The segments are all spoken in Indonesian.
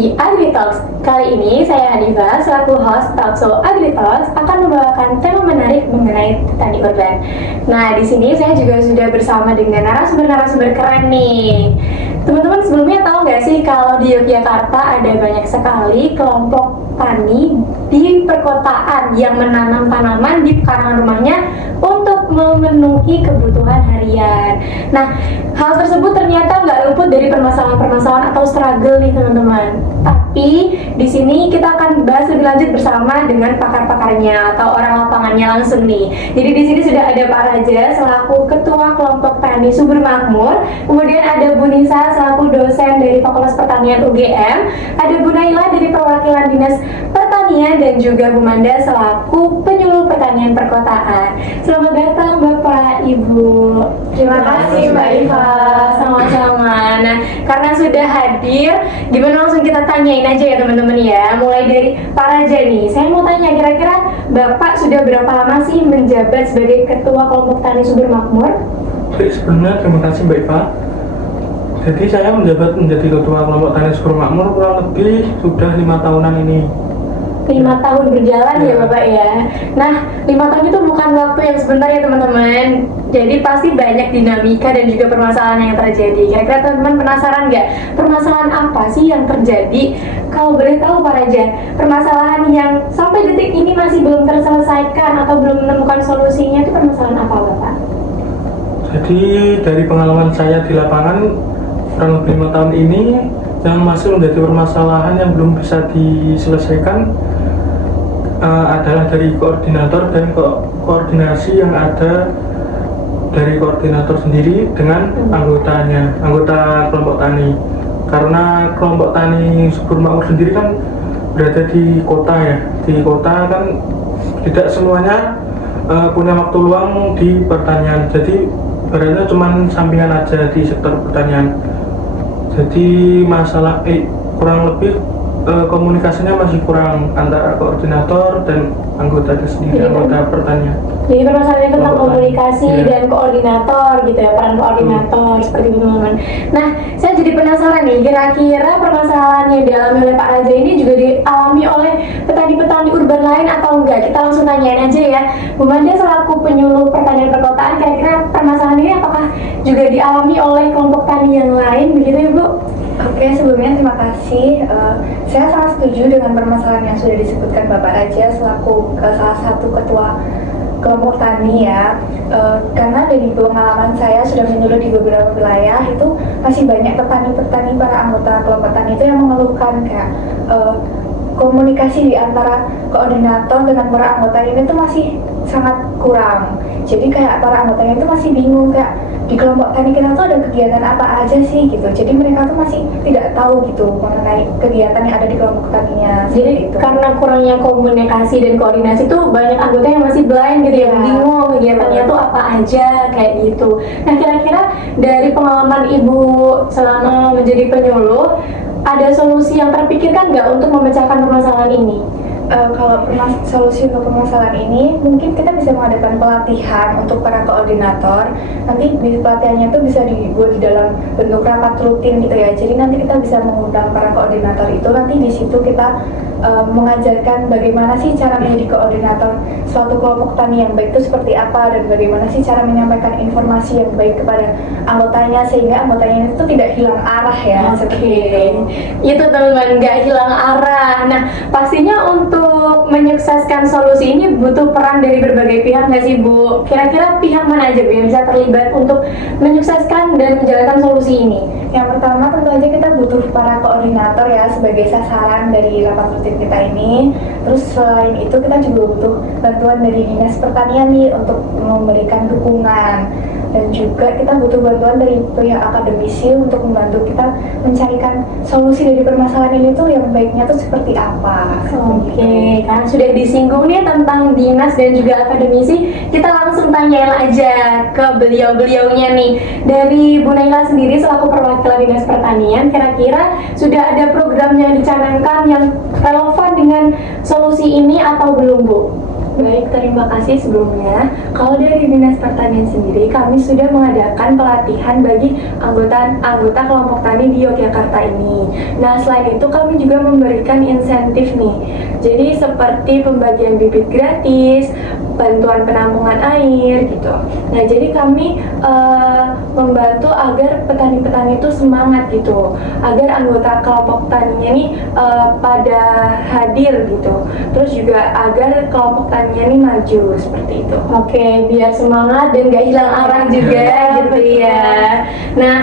di AgriTalks. Kali ini saya Hanifa selaku host Talkshow AgriTalks akan membawakan tema menarik mengenai petani urban. Nah, di sini saya juga sudah bersama dengan narasumber-narasumber keren nih. Teman-teman sebelumnya tahu nggak sih kalau di Yogyakarta ada banyak sekali kelompok tani di perkotaan yang menanam tanaman di pekarangan rumahnya untuk memenuhi kebutuhan harian. Nah, hal tersebut ternyata nggak luput dari permasalahan-permasalahan atau struggle nih teman-teman. Tapi di sini kita akan bahas lebih lanjut bersama dengan pakar-pakarnya atau orang lapangannya langsung nih. Jadi di sini sudah ada Pak Raja selaku Ketua Kelompok Tani Subur Makmur, kemudian ada Bu Nisa selaku dosen dari Fakultas Pertanian UGM, ada Bu Naila dari perwakilan Dinas Pertanian dan juga Bu Manda selaku penyuluh pertanian perkotaan. Selamat datang Bapak Ibu. Terima kasih Mbak Iva. Sama-sama. Nah, karena sudah hadir, gimana langsung kita tanyain aja ya teman-teman ya. Mulai dari Pak Raja nih. Saya mau tanya kira-kira Bapak sudah berapa lama sih menjabat sebagai Ketua Kelompok Tani Subur Makmur? Baik, sebelumnya terima kasih Mbak Iva. Jadi saya menjabat menjadi Ketua Kelompok Tani Subur Makmur kurang lebih sudah 5 tahunan ini. 5 tahun berjalan ya Bapak ya. Nah, 5 tahun itu bukan waktu yang sebentar ya teman-teman. Jadi pasti banyak dinamika dan juga permasalahan yang terjadi. Kira-kira teman-teman penasaran nggak? Permasalahan apa sih yang terjadi? Kalau boleh tahu Pak Raja, permasalahan yang sampai detik ini masih belum terselesaikan atau belum menemukan solusinya itu permasalahan apa Bapak? Jadi dari pengalaman saya di lapangan kurang lebih 5 tahun ini yang masih menjadi permasalahan yang belum bisa diselesaikan adalah dari koordinator dan koordinasi yang ada dari koordinator sendiri dengan anggota kelompok tani. Karena kelompok tani Subur Makmur sendiri kan berada di kota ya. Di kota kan tidak semuanya punya waktu luang di pertanian. Jadi berarti cuma sampingan aja di sektor pertanian. Jadi masalah kurang lebih komunikasinya masih kurang antara koordinator dan anggota itu sendiri, anggota pertanian. Jadi permasalahannya tentang komunikasi dan Iya. koordinator gitu ya, peran koordinator seperti itu teman-teman. Nah, saya jadi penasaran nih, kira-kira permasalahan yang dialami oleh Pak Raja ini juga dialami oleh petani-petani urban lain atau enggak? Kita langsung tanyain aja ya. Bu Manda selaku penyuluh pertanian perkotaan, kira-kira permasalahan ini apakah juga dialami oleh kelompok tani yang lain begitu ya Bu? Oke, sebelumnya terima kasih. Saya sangat setuju dengan permasalahan yang sudah disebutkan Bapak Raja selaku salah satu ketua kelompok tani ya. Karena dari pengalaman saya sudah menyuluh di beberapa wilayah itu masih banyak petani-petani para anggota kelompok tani itu yang mengeluhkan kayak komunikasi di antara koordinator dengan para anggota ini tuh masih sangat kurang. Jadi kayak para anggotanya itu masih bingung kayak di kelompok tani kita tuh ada kegiatan apa aja sih gitu. Jadi mereka tuh masih tidak tahu gitu mengenai kegiatan yang ada di kelompok taninya. Jadi gitu. karena kurangnya komunikasi dan koordinasi tuh banyak anggota yang masih blind gitu ya, bingung kegiatannya tuh apa aja kayak gitu. Nah, kira-kira dari pengalaman Ibu selama menjadi penyuluh, ada solusi yang terpikirkan nggak untuk memecahkan permasalahan ini? Kalau solusi untuk permasalahan ini mungkin kita bisa mengadakan pelatihan untuk para koordinator. Nanti di pelatihannya itu bisa dibuat di dalam bentuk rapat rutin gitu ya. Jadi nanti kita bisa mengundang para koordinator itu. Nanti di situ kita mengajarkan bagaimana sih cara menjadi koordinator suatu kelompok tani yang baik itu seperti apa, dan bagaimana sih cara menyampaikan informasi yang baik kepada anggotanya sehingga anggotanya itu tidak hilang arah ya. Oke, itu teman-teman, nggak hilang arah. Nah, pastinya untuk menyukseskan solusi ini butuh peran dari berbagai pihak nggak sih Bu? Kira-kira pihak mana aja Bu yang bisa terlibat untuk menyukseskan dan menjalankan solusi ini? Yang pertama tentu aja kita butuh para koordinator ya sebagai sasaran dari rapat rutin kita ini. Terus selain itu kita juga butuh bantuan dari Dinas Pertanian nih untuk memberikan dukungan. Dan juga kita butuh bantuan dari pihak akademisi untuk membantu kita mencarikan solusi dari permasalahan ini tuh yang baiknya tuh seperti apa. Oke, karena sudah disinggung nih tentang dinas dan juga akademisi, kita langsung tanyain aja ke beliau-beliaunya nih. Dari Bu Naila sendiri selaku perwakilan Dinas Pertanian, kira-kira sudah ada program yang dicanangkan yang relevan dengan solusi ini atau belum Bu? Baik, terima kasih sebelumnya. Kalau dari Dinas Pertanian sendiri, kami sudah mengadakan pelatihan bagi anggota kelompok tani di Yogyakarta ini. Nah, selain itu kami juga memberikan insentif nih. Jadi seperti pembagian bibit gratis, bantuan penampungan air gitu. Nah, jadi kami membantu agar petani-petani itu semangat gitu, agar anggota kelompok taninya ini pada hadir gitu. Terus juga agar kelompok taninya ini maju seperti itu. Oke, biar semangat dan gak hilang arah juga gitu ya. Nah,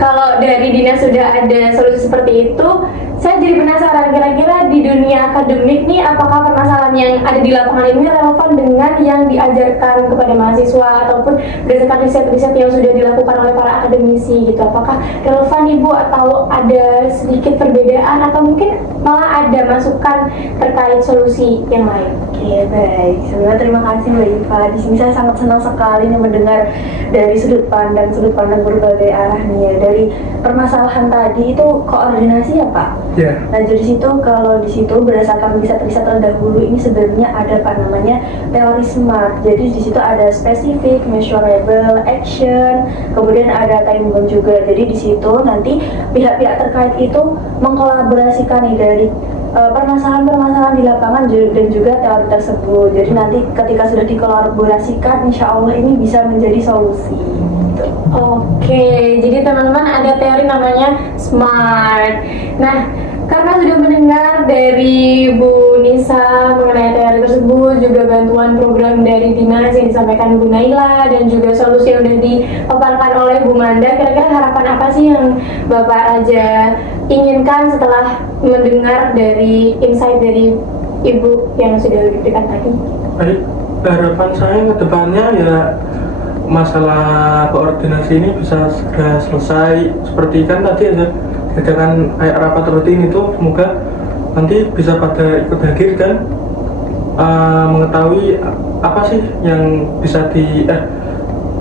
kalau dari dinas sudah ada solusi seperti itu, saya jadi penasaran kira-kira di dunia akademik nih apakah permasalahan yang ada di lapangan ini relevan dengan yang diajarkan kepada mahasiswa ataupun berdasarkan riset-riset yang sudah dilakukan oleh para akademisi gitu. Apakah relevan Ibu atau ada sedikit perbedaan atau mungkin malah ada masukan terkait solusi yang lain? Oke, baik. Sebenarnya terima kasih Mbak Iva. Di sini saya sangat senang sekali nih mendengar dari sudut pandang berbagai arah nih ya. Dari permasalahan tadi itu koordinasi ya Pak. Ya. Nah dari situ kalau di situ berdasarkan riset-riset terdahulu ini sebenarnya ada apa namanya teori SMART. Jadi di situ ada specific, measurable, action, kemudian ada time bound juga. Jadi di situ nanti pihak-pihak terkait itu mengkolaborasikan nih dari permasalahan-permasalahan di lapangan dan juga teori tersebut. Jadi nanti ketika sudah dikolaborasikan, insya Allah ini bisa menjadi solusi. Gitu. Oke, jadi teman-teman ada teori namanya SMART. Nah, karena sudah mendengar dari Bu Nisa mengenai teori tersebut, juga bantuan program dari dinas yang disampaikan Bu Naila dan juga solusi yang sudah dipaparkan oleh Bu Manda, kira-kira harapan apa sih yang Bapak Raja inginkan setelah mendengar dari insight dari Ibu yang sudah diberikan tadi? Baik, harapan saya ke depannya ya masalah koordinasi ini bisa segera selesai. Seperti kan tadi ada kegiatan kayak rapat rutin itu, semoga nanti bisa pada ikut hadir dan mengetahui apa sih yang bisa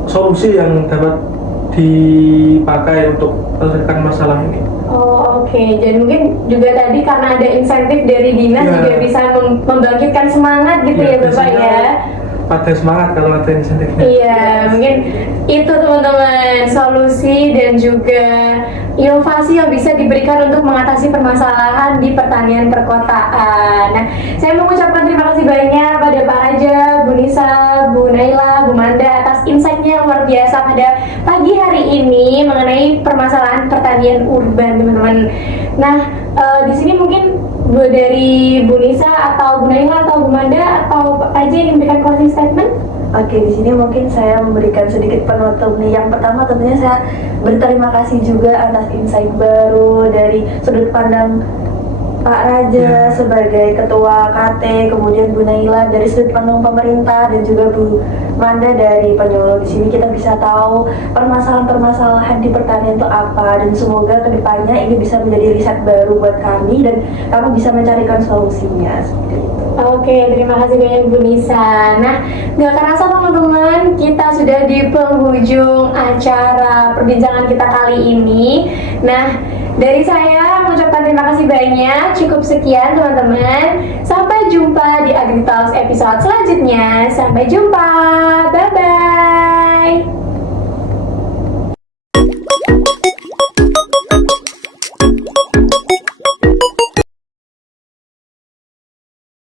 solusi yang dapat dipakai untuk menyelesaikan masalah ini. Oh, oke. Jadi mungkin juga tadi karena ada insentif dari dinas Ya. juga bisa membangkitkan semangat gitu ya Bapak biasanya ya. Pada semangat kalau ada insentifnya. Iya, mungkin itu teman-teman solusi dan juga inovasi yang bisa diberikan untuk mengatasi permasalahan di pertanian perkotaan. Nah, saya mengucapkan terima kasih banyak pada Pak Raja, Bu Nisa, Bu Naila, Bu Manda atas insight-nya yang luar biasa pada pagi hari ini mengenai permasalahan pertanian urban, teman-teman. Nah, di sini mungkin dari Bu Nisa atau Bu Naila atau Bu Manda atau Pak Raja yang memberikan closing statement? Oke, di sini mungkin saya memberikan sedikit penutup nih. Yang pertama tentunya saya berterima kasih juga atas insight baru dari sudut pandang Pak Raja sebagai Ketua KT, kemudian Bu Naila dari sudut pandang pemerintah dan juga Bu Manda dari penyuluh. Di sini kita bisa tahu permasalahan-permasalahan di pertanian itu apa, dan semoga kedepannya ini bisa menjadi riset baru buat kami dan kami bisa mencarikan solusinya seperti itu. Oke, terima kasih banyak Bu Nisa. Nah, nggak kerasa teman-teman, kita sudah di penghujung acara perbincangan kita kali ini. Nah, dari saya mengucapkan terima kasih banyak. Cukup sekian teman-teman. Sampai jumpa di AgriTalks episode selanjutnya. Sampai jumpa.